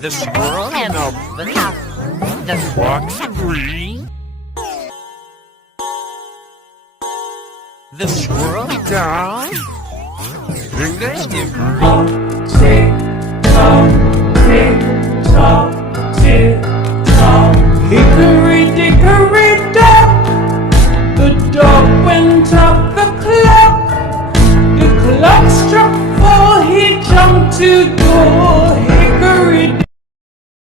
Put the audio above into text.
The squirrel and the fox agree. The squirrel down. The next Tick tock, tick tock, tick tock. Hickory dickory dock, the dog went up the clock. The clock struck 4, he jumped to door.